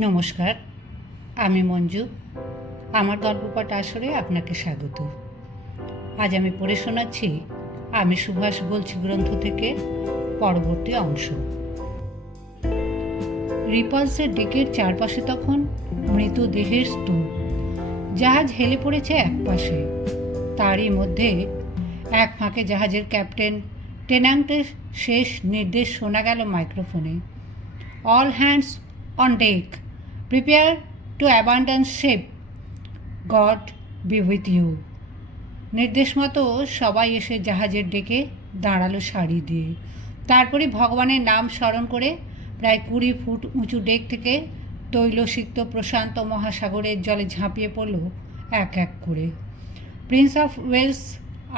নমস্কার, আমি মঞ্জু। আমার গল্পপাঠ আসরে আপনাকে স্বাগত। আজ আমি পড়ে শোনাচ্ছি আমি সুভাষ বলছি গ্রন্থ থেকে পরবর্তী অংশ। রিপালসের ডেকের চারপাশে তখন মৃত দেহের স্তূপ। জাহাজ হেলে পড়েছে একপাশে তারই মধ্যে এক ফাঁকে জাহাজের ক্যাপ্টেন টেনান্টের শেষ নির্দেশ শোনা গেল মাইক্রোফোনে। All hands on deck prepare to abandon ship God be with you নির্দেশ মতো সবাই এসে জাহাজের ডেকে দাঁড়াল সারি দিয়ে। তারপরে ভগবানের নাম স্মরণ করে প্রায় কুড়ি ফুট উঁচু ডেক থেকে তৈলসিক্ত প্রশান্ত মহাসাগরের জলে ঝাঁপিয়ে পড়ল এক এক করে। প্রিন্স অফ ওয়েলস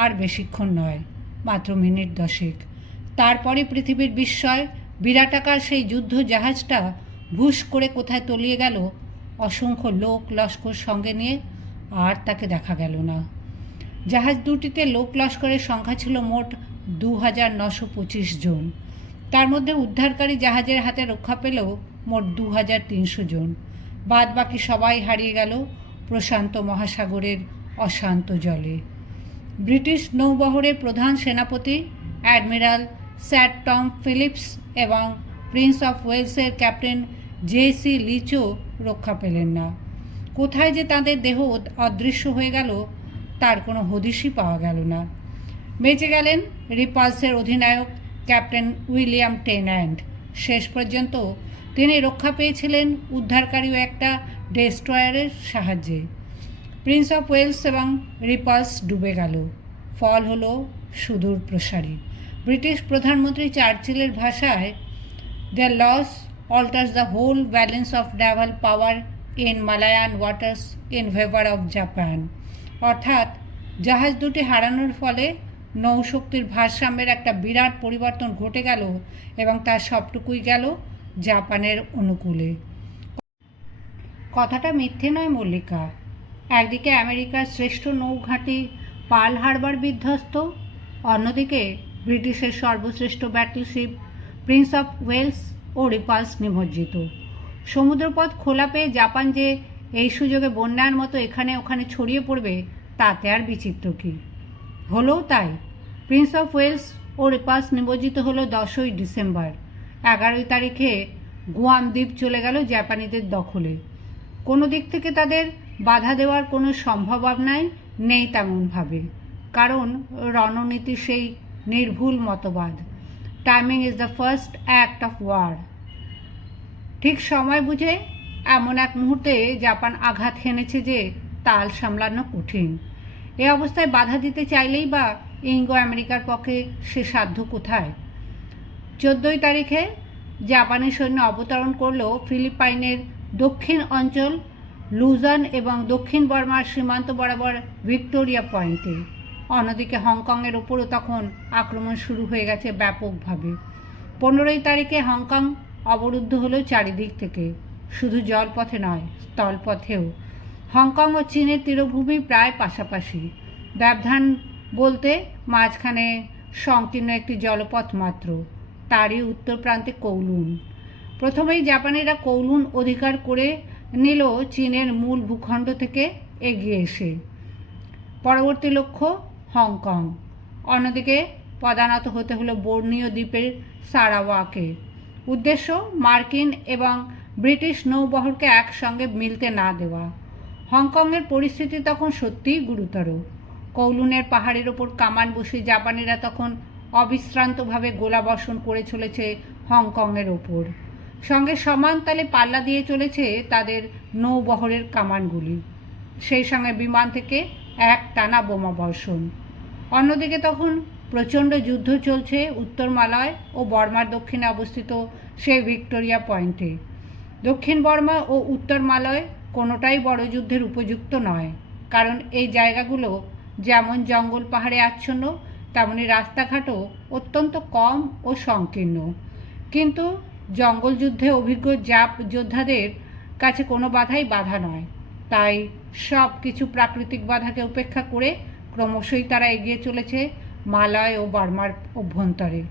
আর বেশিক্ষণ নয়, মাত্র মিনিট দশেক। তারপরে পৃথিবীর বিস্ময় বিরাটাকার সেই যুদ্ধ জাহাজটা ভুস করে কোথায় তলিয়ে গেল? অসংখ্য লোক লস্কর সঙ্গে নিয়ে আর তাকে দেখা গেল না। জাহাজ দুটিতে লোক লস্করের সংখ্যা ছিল মোট দু হাজার নশো পঁচিশ জন। তার মধ্যে উদ্ধারকারী জাহাজের হাতে রক্ষা পেলেও মোট দু হাজার তিনশো জন। বাদ বাকি সবাই হারিয়ে গেল প্রশান্ত মহাসাগরের অশান্ত জলে। ব্রিটিশ নৌবহরের প্রধান সেনাপতি অ্যাডমিরাল স্যার টম ফিলিপস এবং প্রিন্স অফ ওয়েলসের ক্যাপ্টেন জে সি লিচো রক্ষা পেলেন না। কোথায় যে তাদের দেহ অদৃশ্য হয়ে গেল, তার কোনো হদিশই পাওয়া গেল না। বেঁচে গেলেন রিপালসের অধিনায়ক ক্যাপ্টেন উইলিয়াম টেন্যান্ড শেষ পর্যন্ত তিনি রক্ষা পেয়েছিলেন উদ্ধারকারী একটা ডেস্ট্রয়ারের সাহায্যে। প্রিন্স অফ ওয়েলস এবং রিপালস ডুবে গেল। ফল হলো সুদূর প্রসারী ব্রিটিশ প্রধানমন্ত্রী চার্চিলের ভাষায়, the loss alters the whole balance of naval power in Malayan waters in favor of Japan. অর্থাৎ, জাহাজ দুটি হারানোর ফলে নৌশক্তির ভারসাম্যের একটা বিরাট পরিবর্তন ঘটে গেল এবং তার সবটুকুই গেল জাপানের অনুকূলে। কথাটা মিথ্যে নয়, মল্লিকা। একদিকে আমেরিকার শ্রেষ্ঠ নৌঘাঁটি পার্ল হারবার বিধ্বস্ত, অন্যদিকে ব্রিটিশের সর্বশ্রেষ্ঠ ব্যাটলশিপ প্রিন্স অফ ওয়েলস ও রিপালস নিমজ্জিত। সমুদ্রপথ খোলা পেয়ে জাপান যে এই সুযোগে বন্যার মতো এখানে ওখানে ছড়িয়ে পড়বে, তাতে আর বিচিত্র কী। হলেও তাই প্রিন্স অফ ওয়েলস ও রিপালস নিমজ্জিত হলো দশই ডিসেম্বর। এগারোই তারিখে গুয়াম দ্বীপ চলে গেল জাপানিদের দখলে। কোনো দিক থেকে তাদের বাধা দেওয়ার কোনো সম্ভাবনাই নেই তেমনভাবে। কারণ রণনীতি সেই নির্ভুল মতবাদ। Timing is the first act of war ঠিক সময় বুঝে এমন এক মুহূর্তে জাপান আঘাত হেনেছে যে তাল সামলানো কঠিন। এ অবস্থায় বাধা দিতে চাইলেই বা ইঙ্গো আমেরিকার পক্ষে সে সাধ্য কোথায়? চোদ্দোই তারিখে জাপানি সৈন্য অবতরণ করল ফিলিপাইনের দক্ষিণ অঞ্চল লুজান এবং দক্ষিণ বর্মার সীমান্ত বরাবর ভিক্টোরিয়া পয়েন্টে। অন্যদিকে হংকংয়ের ওপরও তখন আক্রমণ শুরু হয়ে গেছে ব্যাপকভাবে। পনেরোই তারিখে হংকং অবরুদ্ধ হলো চারিদিক থেকে। শুধু জলপথে নয়, স্থলপথেও। হংকং ও চীনের তীরভূমি প্রায় পাশাপাশি। ব্যবধান বলতে মাঝখানে সংকীর্ণ একটি জলপথ মাত্র, তারই উত্তর প্রান্তে কৌলুন। প্রথমেই জাপানিরা কৌলুন অধিকার করে নিল চীনের মূল ভূখণ্ড থেকে এগিয়ে এসে। পরবর্তী লক্ষ্য হংকং। অন্যদিকে পদানত হতে হলো বর্ণীয় দ্বীপের সারাওয়াকে। উদ্দেশ্য মার্কিন এবং ব্রিটিশ নৌবহরকে একসঙ্গে মিলতে না দেওয়া। হংকংয়ের পরিস্থিতি তখন সত্যিই গুরুতর। কৌলুনের পাহাড়ের ওপর কামান বসে জাপানিরা তখন অবিশ্রান্তভাবে গোলাবর্ষণ করে চলেছে হংকংয়ের ওপর। সঙ্গে সমান তালে পাল্লা দিয়ে চলেছে তাদের নৌবহরের কামানগুলি। সেই সঙ্গে বিমান থেকে এক টানা বোমা বর্ষণ। অন্যদিকে তখন প্রচণ্ড যুদ্ধ চলছে উত্তরমালয় ও বর্মার দক্ষিণে অবস্থিত সেই ভিক্টোরিয়া পয়েন্টে। দক্ষিণ বর্মা ও উত্তরমালয় কোনোটাই বড় যুদ্ধের উপযুক্ত নয়, কারণ এই জায়গাগুলো যেমন জঙ্গল পাহাড়ে আচ্ছন্ন, তেমনি রাস্তাঘাটও অত্যন্ত কম ও সংকীর্ণ। কিন্তু জঙ্গল যুদ্ধে অভিজ্ঞ জাপ যোদ্ধাদের কাছে কোনো বাধাই বাধা নয়। তাই সব কিছু প্রাকৃতিক বাধাকে উপেক্ষা করে ক্রমশই তারা এগিয়ে চলেছে মালয় ও বার্মার অভ্যন্তরে।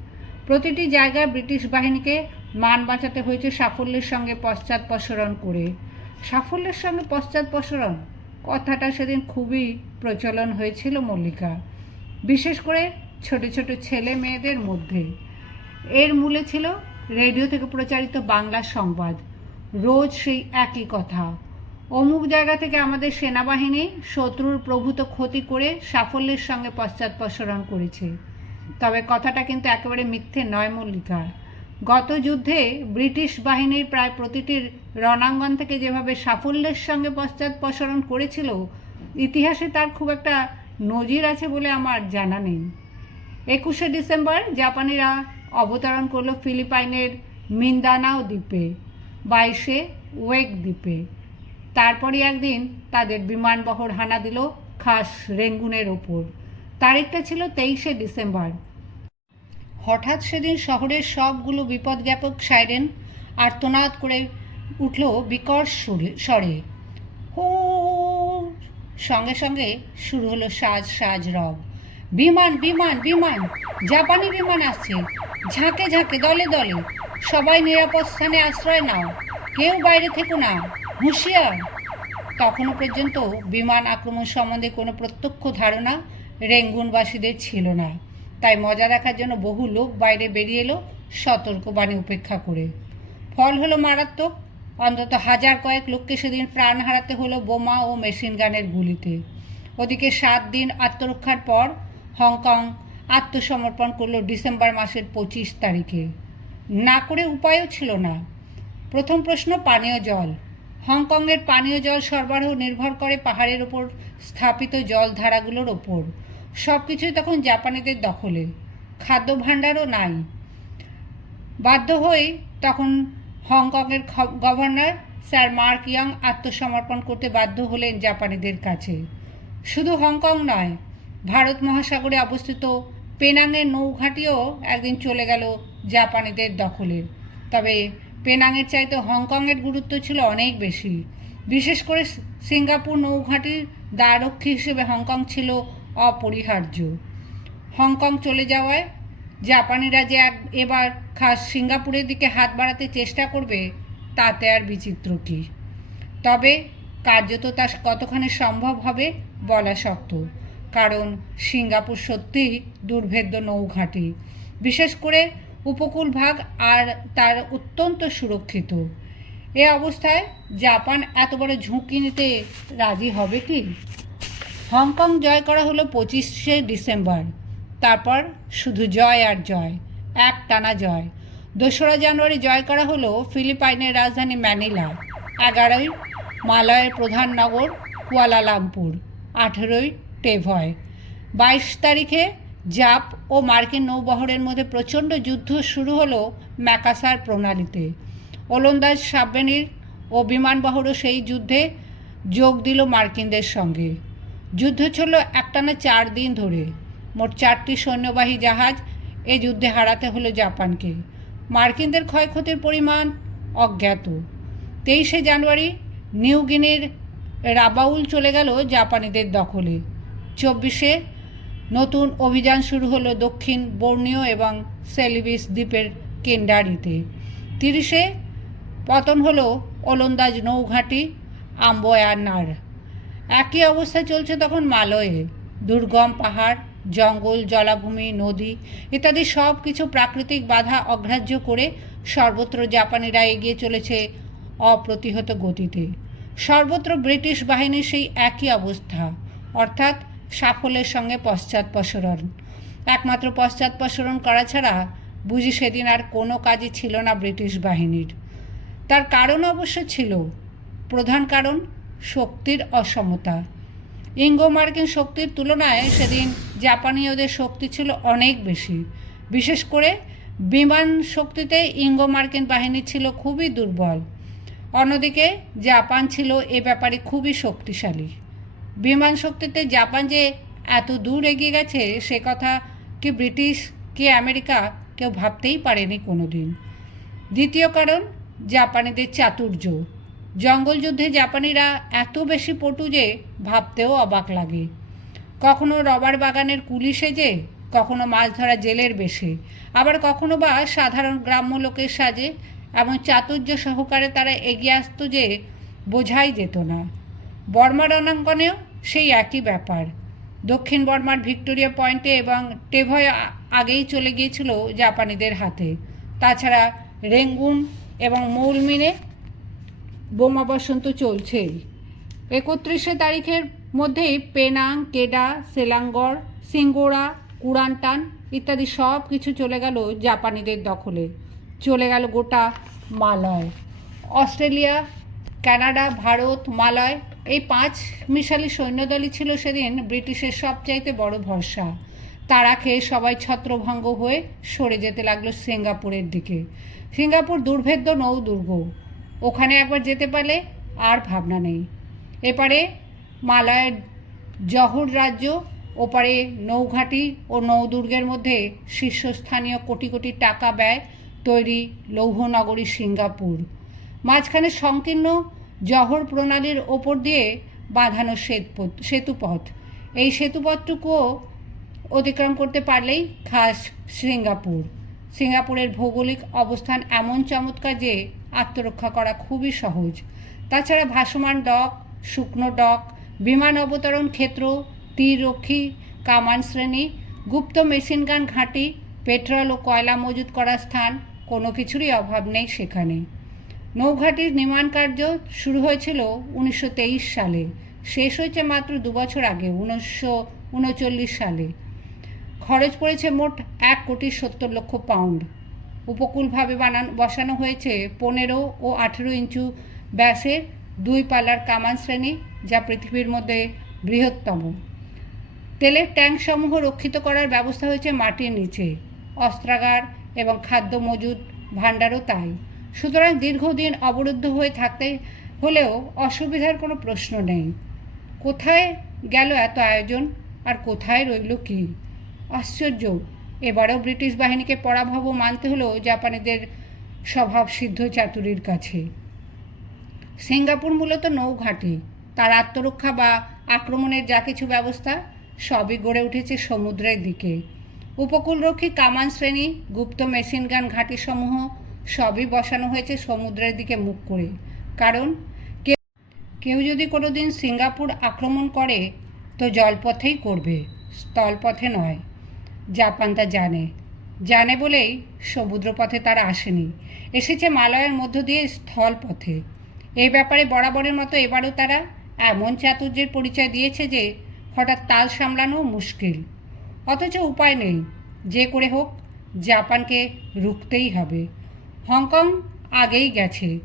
প্রতিটি জায়গায় ব্রিটিশ বাহিনীকে মান বাঁচাতে হয়েছে সাফল্যের সঙ্গে পশ্চাৎপসরণ করে। সাফল্যের সঙ্গে পশ্চাৎপসরণ কথাটা সেদিন খুবই প্রচলন হয়েছিল মল্লিকা। বিশেষ করে ছোট ছোট ছেলে মেয়েদের মধ্যে। এর মূলে ছিল রেডিও থেকে প্রচারিত বাংলা সংবাদ। রোজ সেই একই কথা। অমুক জায়গা থেকে আমাদের সেনাবাহিনী শত্রুর প্রভূত ক্ষতি করে সাফল্যের সঙ্গে পশ্চাৎপসরণ করেছে। তবে কথাটা কিন্তু একেবারে মিথ্যে নয় মল্লিকা গত যুদ্ধে ব্রিটিশ বাহিনীর প্রায় প্রতিটি রণাঙ্গন থেকে যেভাবে সাফল্যের সঙ্গে পশ্চাৎপসরণ করেছিল, ইতিহাসে তার খুব একটা নজির আছে বলে আমার জানা নেই। একুশে ডিসেম্বর জাপানিরা অবতরণ করল ফিলিপাইনের মিন্দানাও দ্বীপে, বাইশে ওয়েক দ্বীপে। তারপরই একদিন তাদের বিমানবহর হানা দিল খাস রেঙ্গুনের ওপর। তারিখটা ছিল তেইশে ডিসেম্বর। হঠাৎ সেদিন শহরের সবগুলো বিপদজ্ঞাপক সাইরেন আর্তনাদ করে উঠল বিকট স্বরে। হু সঙ্গে সঙ্গে শুরু হলো সাজ সাজ রব। বিমান বিমান বিমান, জাপানি বিমান আসছে। ঝাঁকে ঝাঁকে, দলে দলে। সবাই নিরাপদ স্থানে আশ্রয় নাও। কেউ বাইরে থেকো না। হুঁশিয়ার? তখনও পর্যন্ত বিমান আক্রমণ সম্বন্ধে কোনো প্রত্যক্ষ ধারণা রেঙ্গুনবাসীদের ছিল না। তাই মজা দেখার জন্য বহু লোক বাইরে বেরিয়ে এলো সতর্কবাণী উপেক্ষা করে। ফল হলো মারাত্মক, অন্তত হাজার কয়েক লোককে সেদিন প্রাণ হারাতে হলো বোমা ও মেশিন গানের গুলিতে। ওদিকে সাত দিন আত্মরক্ষার পর হংকং আত্মসমর্পণ করল ডিসেম্বর মাসের পঁচিশ তারিখে। না করে উপায়ও ছিল না। প্রথম প্রশ্ন, পানীয় জল। হংকংয়ের পানীয় জল সরবরাহ নির্ভর করে পাহাড়ের ওপর স্থাপিত জলধারাগুলোর ওপর। সব কিছুই তখন জাপানিদের দখলে। খাদ্য ভাণ্ডারও নাই। বাধ্য হয়ে তখন হংকংয়ের গভর্নর স্যার মার্ক ইয়াং আত্মসমর্পণ করতে বাধ্য হলেন জাপানিদের কাছে। শুধু হংকং নয়, ভারত মহাসাগরে অবস্থিত পেনাংয়ের নৌঘাটিও একদিন চলে গেল জাপানিদের দখলে। তবে পেনাংয়ের চাইতে হংকংয়ের গুরুত্ব ছিল অনেক বেশি। বিশেষ করে সিঙ্গাপুর নৌঘাটির দ্বাররক্ষী হিসেবে হংকং ছিল অপরিহার্য। হংকং চলে যাওয়ায় জাপানিরা যে এবার খাস সিঙ্গাপুরের দিকে হাত বাড়াতে চেষ্টা করবে, তাতে আর বিচিত্র কী। তবে কার্যত তা কতখানি সম্ভব হবে বলা শক্ত, কারণ সিঙ্গাপুর সত্যিই দুর্ভেদ্য নৌঘাঁটি। বিশেষ করে উপকূল ভাগ আর তার অত্যন্ত সুরক্ষিত। এ অবস্থায় জাপান এত বড় ঝুঁকি নিতে রাজি হবে কি? হংকং জয় করা হলো পঁচিশে ডিসেম্বর। তারপর শুধু জয় আর জয় এক টানা জয়। দোসরা জানুয়ারি জয় করা হলো ফিলিপাইনের রাজধানী ম্যানিলা, এগারোই মালয়ের প্রধান নগর কুয়ালালামপুর, আঠেরোই টেভয়। বাইশ তারিখে জাপ ও মার্কিন নৌবহরের মধ্যে প্রচণ্ড যুদ্ধ শুরু হলো ম্যাকাসার প্রণালীতে। ওলন্দাজ সাবমেরিন ও বিমানবহরও সেই যুদ্ধে যোগ দিল মার্কিনদের সঙ্গে। যুদ্ধ চলল একটানা চার দিন ধরে। মোট চারটি সৈন্যবাহী জাহাজ এ যুদ্ধে হারাতে হলো জাপানকে। মার্কিনদের ক্ষয়ক্ষতির পরিমাণ অজ্ঞাত। তেইশে জানুয়ারি নিউ গিনির রাবাউল চলে গেল জাপানিদের দখলে। চব্বিশে নতুন অভিযান শুরু হলো দক্ষিণ বর্ণীয় এবং সেলিবিস দ্বীপের কেন্ডারিতে। তিরিশে পতন হলো ওলন্দাজ নৌঘাঁটি আম্বয়ানার একই অবস্থা চলছে তখন মালয়ে। দুর্গম পাহাড়, জঙ্গল, জলাভূমি, নদী ইত্যাদি সব কিছু প্রাকৃতিক বাধা অগ্রাহ্য করে সর্বত্র জাপানিরা এগিয়ে চলেছে অপ্রতিহত গতিতে। সর্বত্র ব্রিটিশ বাহিনীর সেই একই অবস্থা। অর্থাৎ সাফল্যের সঙ্গে পশ্চাৎপসরণ একমাত্র পশ্চাৎপসরণ করা ছাড়া বুঝি সেদিন আর কোনো কাজই ছিল না ব্রিটিশ বাহিনীর। তার কারণ অবশ্য ছিল প্রধান কারণ শক্তির অসমতা। ইঙ্গো মার্কিন শক্তির তুলনায় সেদিন জাপানীয়দের শক্তি ছিল অনেক বেশি। বিশেষ করে বিমান শক্তিতে ইঙ্গো মার্কিন বাহিনী ছিল খুবই দুর্বল। অন্যদিকে জাপান ছিল এ ব্যাপারে খুবই শক্তিশালী। বিমান শক্তিতে জাপান যে এত দূর এগিয়ে গেছে, সে কথা কি ব্রিটিশ, কি আমেরিকা কেউ ভাবতেই পারেনি কোনো দিন দ্বিতীয় কারণ, জাপানিদের চাতুর্য। জঙ্গল যুদ্ধে জাপানিরা এত বেশি পটু যে ভাবতেও অবাক লাগে। কখনো রবার বাগানের কুলি সেজে, কখনো মাছ ধরা জেলের বেশে। আবার কখনো বা সাধারণ গ্রাম্য লোকের সাজে এবং চাতুর্য সহকারে তারা এগিয়ে আসতো যে বোঝাই যেত না। বর্মা রণাঙ্গনেও সেই একই ব্যাপার। দক্ষিণ বর্মার ভিক্টোরিয়া পয়েন্টে এবং টেভয় আগেই চলে গিয়েছিল জাপানিদের হাতে। তাছাড়া রেঙ্গুন এবং মৌলমিনে বোমা বসন্ত চলছেই একত্রিশে তারিখের মধ্যেই পেনাং, কেডা সেলাঙ্গড় সিঙ্গোড়া কুড়ানটান ইত্যাদি সব কিছু চলে গেল জাপানিদের দখলে। চলে গেল গোটা মালয়। অস্ট্রেলিয়া, কানাডা, ভারত, মালয় এই পাঁচ মিশালি সৈন্যদলই ছিল সেদিন ব্রিটিশের সবচাইতে বড় ভরসা। তারা খেয়ে সবাই ছত্রভঙ্গ হয়ে সরে যেতে লাগল সিঙ্গাপুরের দিকে। সিঙ্গাপুর দুর্ভেদ্য নৌ দুর্গ। ওখানে একবার যেতে পারলে আর ভাবনা নেই। এপারে মালয়ের জহর রাজ্য, ওপারে নৌঘাটি ও নৌদুর্গের মধ্যে শীর্ষস্থানীয় কোটি কোটি টাকা ব্যয় তৈরি লৌহনগরী সিঙ্গাপুর। মাঝখানে সংকীর্ণ জহর প্রণালীর ওপর দিয়ে বাঁধানো সেতপথ সেতুপথ এই সেতুপথটুকুও অতিক্রম করতে পারলেই খাস সিঙ্গাপুর। সিঙ্গাপুরের ভৌগোলিক অবস্থান এমন চমৎকার যে আত্মরক্ষা করা খুবই সহজ। তাছাড়া ভাসমান ডক, শুকনো ডক, বিমান অবতরণ ক্ষেত্র, তীররক্ষী, কামান শ্রেণি, গুপ্ত মেশিনগান ঘাঁটি, পেট্রোল ও কয়লা মজুত করার স্থান, কোনো কিছুরই অভাব নেই সেখানে। নৌঘাটির নির্মাণ কার্য শুরু হয়েছিল উনিশশো তেইশ সালে। শেষ হয়েছে মাত্র দু বছর আগে, উনিশশো উনচল্লিশ সালে। খরচ পড়েছে মোট এক কোটি সত্তর লক্ষ পাউন্ড। উপকূলভাবে বানানো, বসানো হয়েছে পনেরো ও আঠেরো ইঞ্চু ব্যাসের দুই পাল্লার কামান শ্রেণি, যা পৃথিবীর মধ্যে বৃহত্তম। তেলের ট্যাঙ্কসমূহ রক্ষিত করার ব্যবস্থা হয়েছে মাটির নিচে। অস্ত্রাগার এবং খাদ্য মজুদ ভাণ্ডারও তাই। সুতরাং দীর্ঘদিন অবরুদ্ধ হয়ে থাকতে হলেও অসুবিধার কোনো প্রশ্ন নেই। কোথায় গেল এত আয়োজন? আর কোথায় রইল কি? আশ্চর্য। এবারেও ব্রিটিশ বাহিনীকে পরাভব মানতে হলো জাপানিদের স্বভাব সিদ্ধ চাতুরির কাছে। সিঙ্গাপুর মূলত নৌঘাঁটি। তার আত্মরক্ষা বা আক্রমণের যা কিছু ব্যবস্থা সবই গড়ে উঠেছে সমুদ্রের দিকে। উপকূলরক্ষী কামান শ্রেণি, গুপ্ত মেশিনগান ঘাঁটিসমূহ সবই বসানো হয়েছে সমুদ্রের দিকে মুখ করে। কারণ কেউ যদি কোনো দিন সিঙ্গাপুর আক্রমণ করে, তো জলপথেই করবে, স্থলপথে নয়। জাপান তা জানে। জানে বলেই সমুদ্রপথে তারা আসেনি। এসেছে মালয়ের মধ্য দিয়ে স্থলপথে। এই ব্যাপারে বরাবরের মতো এবারও তারা এমন চাতুর্যের পরিচয় দিয়েছে যে, হঠাৎ তাল সামলানো মুশকিল। অথচ উপায় নেই। যে করে হোক, জাপানকে রুখতেই হবে। হংকং আগেই গেছে।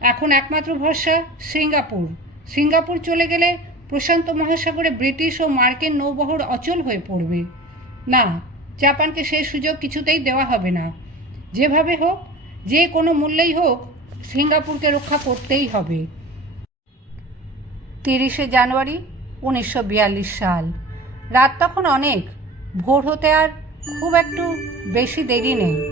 এখন একমাত্র ভরসা সিঙ্গাপুর। সিঙ্গাপুর চলে গেলে প্রশান্ত মহাসাগরে ব্রিটিশ ও মার্কিন নৌবহর অচল হয়ে পড়বে। না, জাপানকে সে সুযোগ কিছুতেই দেওয়া হবে না। যেভাবে হোক, যে কোনো মূল্যেই হোক, সিঙ্গাপুরকে রক্ষা করতেই হবে। তিরিশে জানুয়ারি, উনিশশো বিয়াল্লিশ সাল। রাত তখন অনেক। ভোর হতে আর খুব একটু বেশি দেরি নেই।